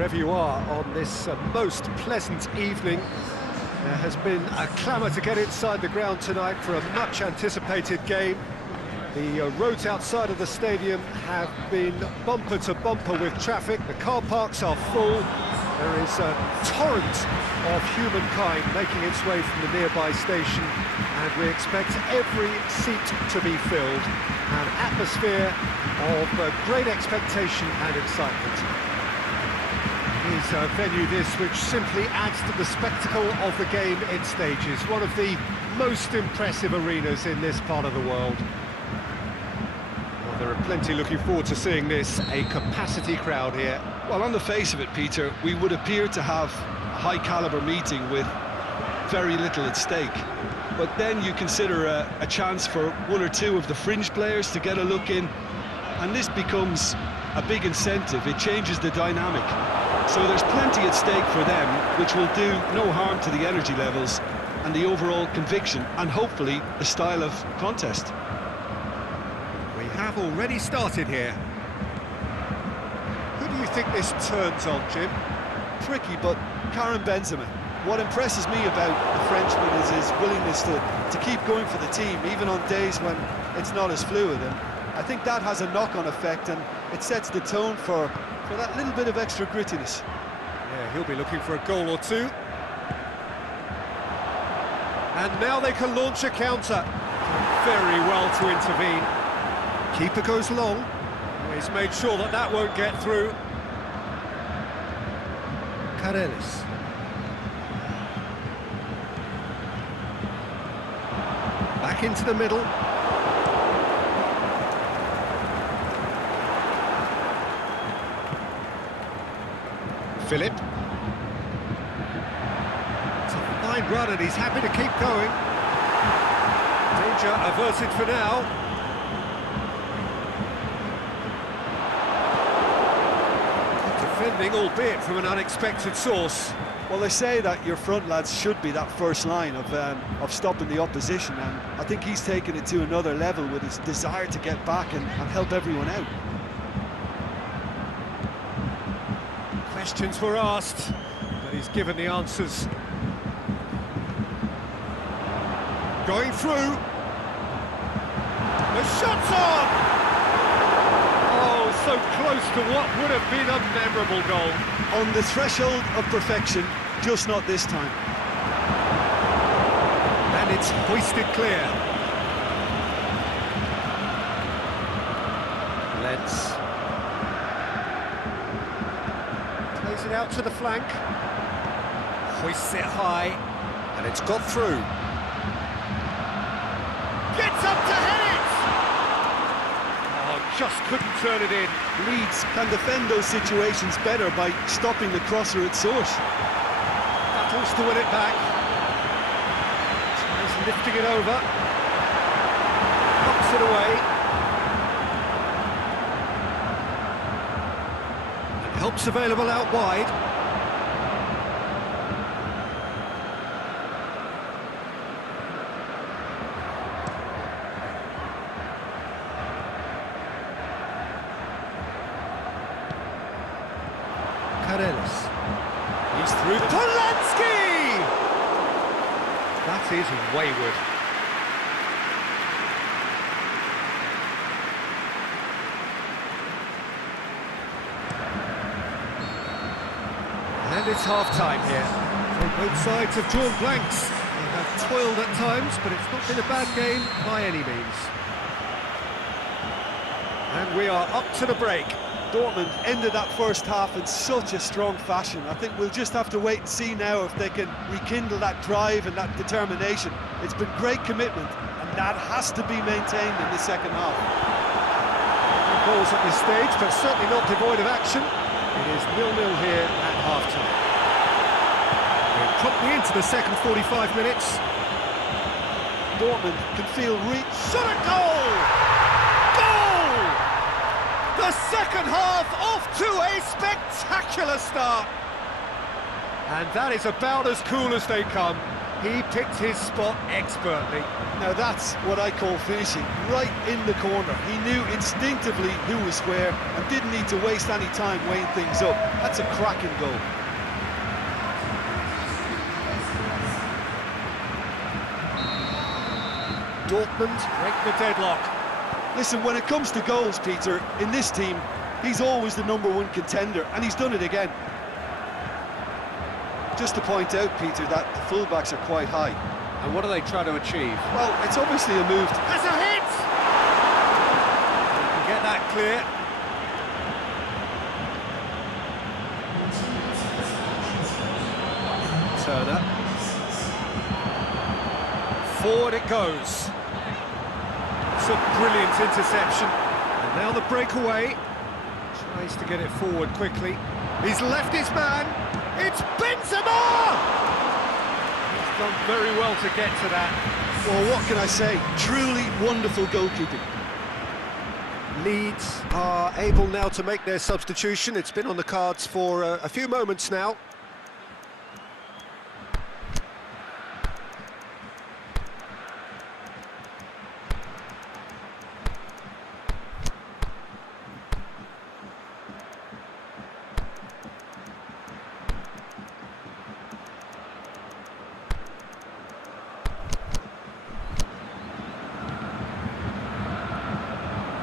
wherever you are on this most pleasant evening. There has been a clamour to get inside the ground tonight for a much-anticipated game. The roads outside of the stadium have been bumper to bumper with traffic. The car parks are full. There is a torrent of humankind making its way from the nearby station, and we expect every seat to be filled. An atmosphere of great expectation and excitement. It is a venue this which simply adds to the spectacle of the game it stages. One of the most impressive arenas in this part of the world. Well, there are plenty looking forward to seeing this, a capacity crowd here. Well, on the face of it, Peter, we would appear to have a high-caliber meeting with very little at stake. But then you consider a chance for one or two of the fringe players to get a look in, and this becomes a big incentive. It changes the dynamic. So there's plenty at stake for them, which will do no harm to the energy levels and the overall conviction, and hopefully the style of contest. We have already started here. Who do you think this turns on, Jim? Tricky, but Karim Benzema. What impresses me about the Frenchman is his willingness to keep going for the team, even on days when it's not as fluid. And I think that has a knock-on effect, and it sets the tone for that little bit of extra grittiness. Yeah, he'll be looking for a goal or two. And now they can launch a counter. Very well to intervene. Keeper goes long. He's made sure that that won't get through. Careles. Back into the middle. Philip. It's a fine run and he's happy to keep going. Danger averted for now. Defending, albeit from an unexpected source. Well, they say that your front lads should be that first line of stopping the opposition, and I think he's taken it to another level with his desire to get back and help everyone out. Questions were asked, but he's given the answers. Going through. The shot's on! Oh, so close to what would have been a memorable goal. On the threshold of perfection, just not this time. And it's hoisted clear. Let's plays it out to the flank. Hoists it high, and it's got through. Gets up to head it! Oh, just couldn't turn it in. Leeds can defend those situations better by stopping the crosser at source. Battles to win it back. Tries lifting it over. Knocks it away. And help's available out wide. Careles. He's through. Polanski! That is wayward. And it's half-time here. So both sides have drawn blanks. They have toiled at times, but it's not been a bad game by any means. And we are up to the break. Dortmund ended that first half in such a strong fashion. I think we'll just have to wait and see now if they can rekindle that drive and that determination. It's been great commitment, and that has to be maintained in the second half. Goals at this stage, but certainly not devoid of action. It is 0-0 here at half-time. We're promptly into the second 45 minutes. Dortmund can feel shot at goal! Goal! The second half off to a spectacular start. And that is about as cool as they come. He picked his spot expertly. Now that's what I call finishing, right in the corner. He knew instinctively who was where and didn't need to waste any time weighing things up. That's a cracking goal. Dortmund break the deadlock. Listen, when it comes to goals, Peter, in this team, he's always the #1 contender, and he's done it again. Just to point out, Peter, that the fullbacks are quite high. And what are they trying to achieve? Well, it's obviously a move. Has a hit! You can get that clear. Turner. Forward it goes. It's a brilliant interception. And now the breakaway. Tries to get it forward quickly. He's left his man. It's Benzema! He's done very well to get to that. Well, what can I say? Truly wonderful goalkeeping. Leeds are able now to make their substitution. It's been on the cards for a few moments now.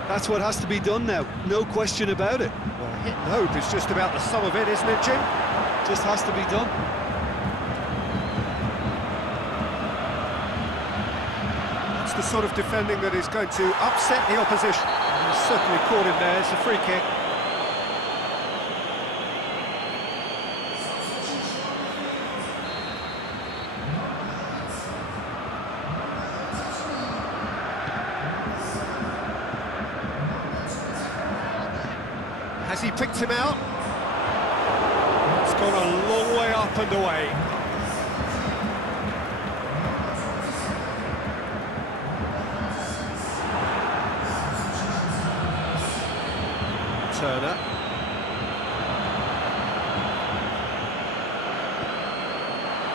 That's what has to be done now, no question about it. Well, hit and hope is just about the sum of it, isn't it, Jim? Just has to be done. It's the sort of defending that is going to upset the opposition. And he's certainly caught him there. It's a free kick. Has he picked him out? It's gone a long way up and away. Turner.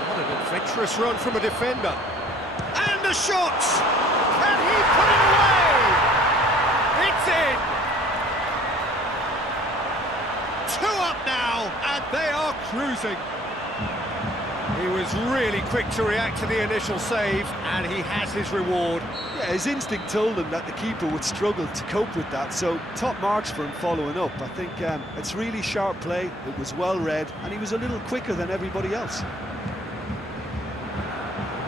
What an adventurous run from a defender. And the shot! Can he put it away? It's in! 2 up now, and they are cruising. He was really quick to react to the initial save, and he has his reward. Yeah, his instinct told him that the keeper would struggle to cope with that, so top marks for him following up. I think it's really sharp play, it was well read, and he was a little quicker than everybody else.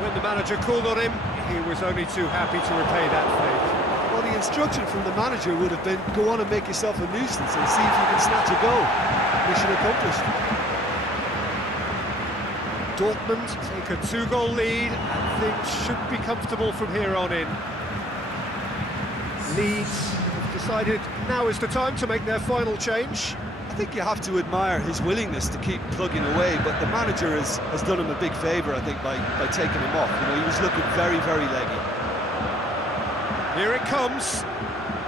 When the manager called on him, he was only too happy to repay that favour. Well, the instruction from the manager would have been, go on and make yourself a nuisance and see if you can snatch a goal. Mission accomplished. Dortmund take a 2-goal lead, and things should be comfortable from here on in. Leeds have decided now is the time to make their final change. I think you have to admire his willingness to keep plugging away, but the manager has done him a big favour, I think, by taking him off. You know, he was looking very, very leggy. Here it comes.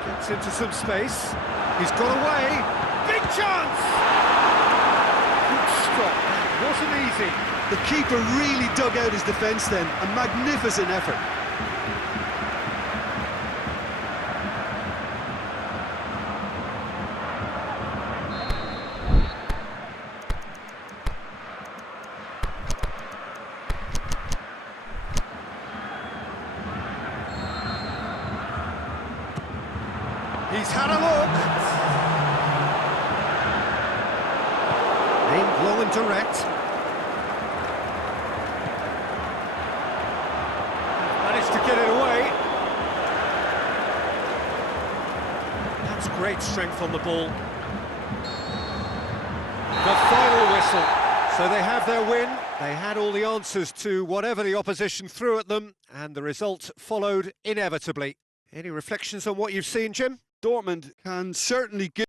Gets into some space. He's got away. Big chance! Good stop. That wasn't easy. The keeper really dug out his defence then. A magnificent effort. He's had a look. Aimed low and direct. Managed to get it away. That's great strength on the ball. The final whistle. So they have their win. They had all the answers to whatever the opposition threw at them, and the result followed inevitably. Any reflections on what you've seen, Jim? Dortmund can certainly give